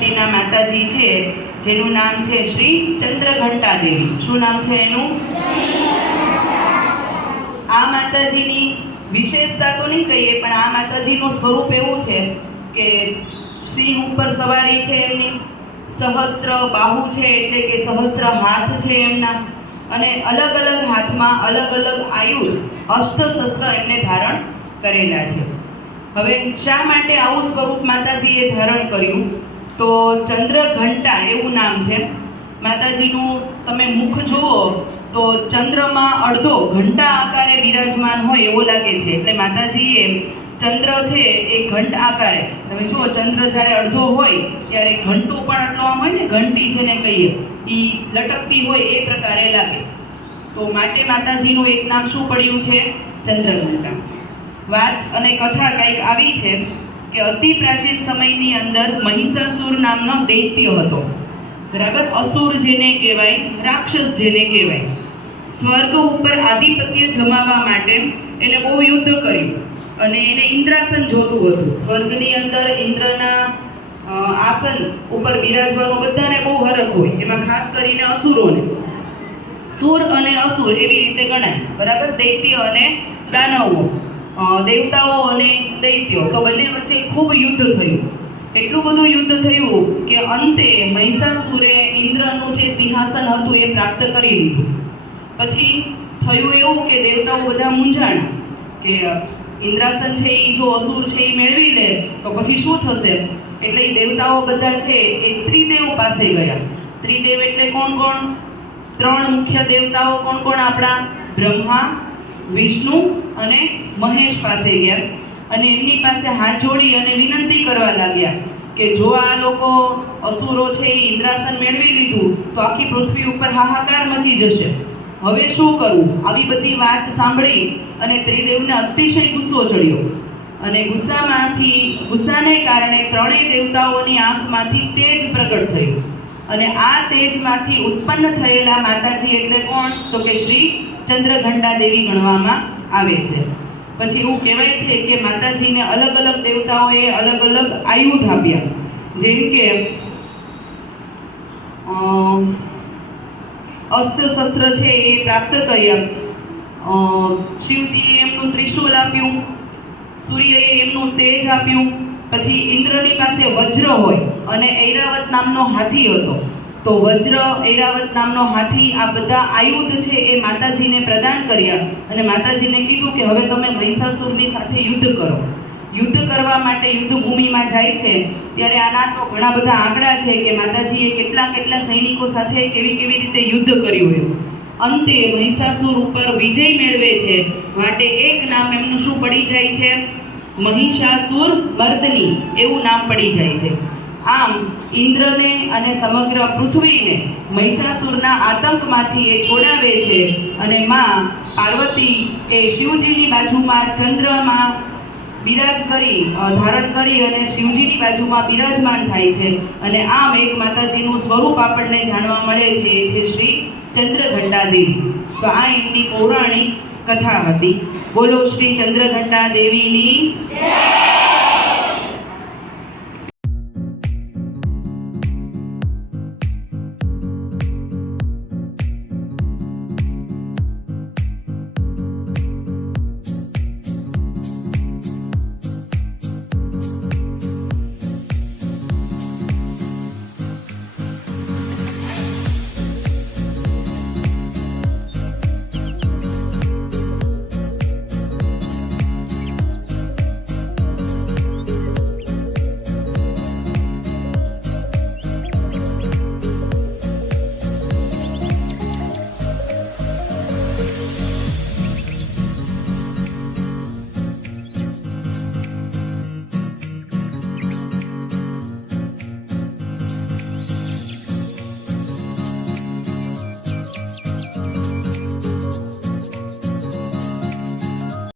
તલપટ્ટીના માતાજી છે, જેનું નામ છે શ્રી ચંદ્રઘંટા દેવી શું નામ છે એનું? આ માતાજીની વિશેષતા તો નહીં કહીએ, પણ આ માતાજીનું સ્વરૂપ એવું છે કે સિંહ ઉપર સવારી છે એમની, સહસ્ત્ર બાહુ છે એટલે કે સહસ્ત્ર હાથ છે એમના, અને અલગ અલગ હાથમાં અલગ અલગ આયુષ અષ્ટશસ્ત્ર એમને ધારણ કરેલા છે. હવે શા માટે આવું સ્વરૂપ માતાજીએ ધારણ કર્યું? તો ચંદ્રઘંટા એવું નામ છે. માતાજીનું તમે મુખ જુઓ તો ચંદ્રમાં અડધો ઘંટા આકારે બિરાજમાન હોય એવો લાગે છે. એટલે માતાજીએ ચંદ્ર છે એ ઘંટ આકારે. તમે જુઓ, ચંદ્ર જ્યારે અડધો હોય ત્યારે ઘંટો પણ આટલો આમ હોય ને, ઘંટી જેને કહીએ એ લટકતી હોય એ પ્રકારે લાગે. તો માટે માતાજીનું એક નામ શું પડ્યું છે? ચંદ્રઘંટા. વાત અને કથા કંઈક આવી છે. કે અતિ પ્રાચીન સમયની અંદર મહિષાસુર નામનો દૈત્ય હતો. બરાબર? અસુર જેને કહેવાય, રાક્ષસ જેને કહેવાય. સ્વર્ગ ઉપર આધિપત્ય જમાવવા માટે એને બહુ યુદ્ધ કર્યું અને એને ઇન્દ્રાસન જોતું હતું. સ્વર્ગની અંદર ઇન્દ્રના આસન ઉપર બિરાજવાનો બધાને બહુ હરખ હોય, એમાં ખાસ કરીને અસુરોને. સુર અને અસુર એવી રીતે ગણાય. બરાબર? દૈત્ય અને દાનવો. દેવતાઓ અને દૈત્યો. તો બંને વચ્ચે ખૂબ યુદ્ધ થયું. એટલું બધું યુદ્ધ થયું કે અંતે મહિષાસુરે ઇન્દ્રનું જે સિંહાસન હતું એ પ્રાપ્ત કરી લીધું. પછી થયું એવું કે દેવતાઓ બધા મૂંઝાણા કે ઇન્દ્રાસન છે એ જો અસુર છે એ મેળવી લે, તો પછી શું થશે? એટલે એ દેવતાઓ બધા છે એ ત્રિદેવ પાસે ગયા. ત્રિદેવ એટલે કોણ કોણ? ત્રણ મુખ્ય દેવતાઓ કોણ કોણ? આપણા બ્રહ્મા વિષ્ણુ અને મહેશ પાસે ગયા અને એમની પાસે હાથ જોડી અને વિનંતી કરવા લાગ્યા કે જો આ લોકો અસુરો છે એ ઇન્દ્રાસન મેળવી લીધું, તો આખી પૃથ્વી ઉપર હાહાકાર મચી જશે. હવે શું કરવું આવી બધી વાત સાંભળી અને ત્રિદેવને અતિશય ગુસ્સો ચડ્યો. અને ગુસ્સામાંથી, ગુસ્સાને કારણે ત્રણેય દેવતાઓની આંખમાંથી તેજ પ્રગટ થયું. અને આ તેજમાંથી ઉત્પન્ન થયેલા માતાજી એટલે કોણ? તો કે શ્રી ચંદ્રઘંટા દેવી ગણવામાં આવે છે. પછી એવું કહેવાય છે કે માતાજીને અલગ અલગ દેવતાઓએ અલગ અલગ આયુધ આપ્યા. જેમ કે અસ્ત્ર શસ્ત્ર છે એ પ્રાપ્ત કર્યા. શિવજીએ એમનું ત્રિશૂલ આપ્યું, સૂર્યએ એમનું તેજ આપ્યું. પછી ઇન્દ્રની પાસે વજ્ર હોય. અને ઐરાવત નામનો હાથી હતો. તો વજ્ર ઐરાવત નામનો હાથી આ બધા આયુધ છે એ માતાજીને પ્રદાન કર્યા અને માતાજીને કીધું કે હવે તમે મહિષાસુરની સાથે યુદ્ધ કરો. યુદ્ધ કરવા માટે યુદ્ધ ભૂમિમાં જાય છે. ત્યારે આના તો ઘણા બધા આંકડા છે કે માતાજીએ કેટલા કેટલા સૈનિકો સાથે કેવી કેવી રીતે યુદ્ધ કર્યું એમ. અંતે મહિષાસુર ઉપર વિજય મેળવે છે. માટે એક નામ એમનું શું પડી જાય છે? મહિષાસુર મર્દની એવું નામ પડી જાય છે. આમ ઇન્દ્રને અને સમગ્ર પૃથ્વીને મહિષાસુરના આતંકમાંથી એ છોડાવે છે અને માં પાર્વતી એ શિવજીની બાજુમાં ચંદ્રમાં બિરાજ કરી ધારણ કરી અને શિવજીની બાજુમાં બિરાજમાન થાય છે. અને આમ એક માતાજીનું સ્વરૂપ આપણને જાણવા મળે છે, એ છે શ્રી ચંદ્રઘંટા દેવી તો આ એમની પૌરાણિક કથા હતી. બોલો શ્રી ચંદ્રઘંટા દેવીની